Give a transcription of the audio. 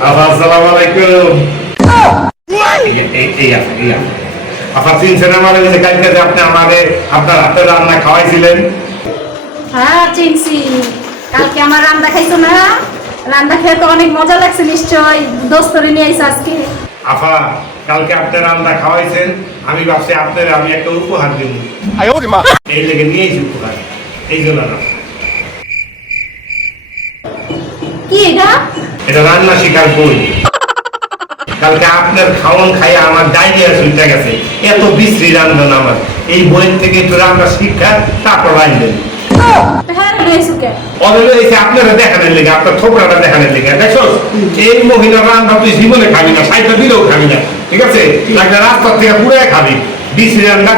আফা আসসালামু আলাইকুম। এই- এই- এই আফা চিনছেন আমার ওই কালকে যে আপনি আমারে আপনার হাতে রান্না খাওয়াইছিলেন। হ্যাঁ চিনছি। কালকে আমার রান্না খাইছো না? রান্না খেয়ে তো অনেক মজা লাগছে নিশ্চয়। দোস্তরে নিয়ে আইসা আজকে। আফা কালকে আপনি রান্না খাওয়াইছেন আমি ভাবছি আপনার আমি একটা উপহার দিব। এই লেগে নিয়েছি উপহার। এই জন্য না। কি এটা এটা রান্না শিকার বই কালকে আপনার খাওয়ান খাই আমার ডাইরিয়া শুনতে গেছে। এত বিশ্রী রান্ধন আমার। এই বইয়ের থেকে একটু রান্না শিক্ষা তারপর রান্ধবেন হ্যাঁ আপনারা দেখানোর লেগে আপনার থোপড়াটা দেখানোর লেগে। দেখছ এই মহিলা রান্না তুই জীবনে খাবি না সাইডটা দিলেও খাবি না। ঠিক আছে? লাগলে রাস্তার থেকে পুরে খাবি। বিশ্রী রান্না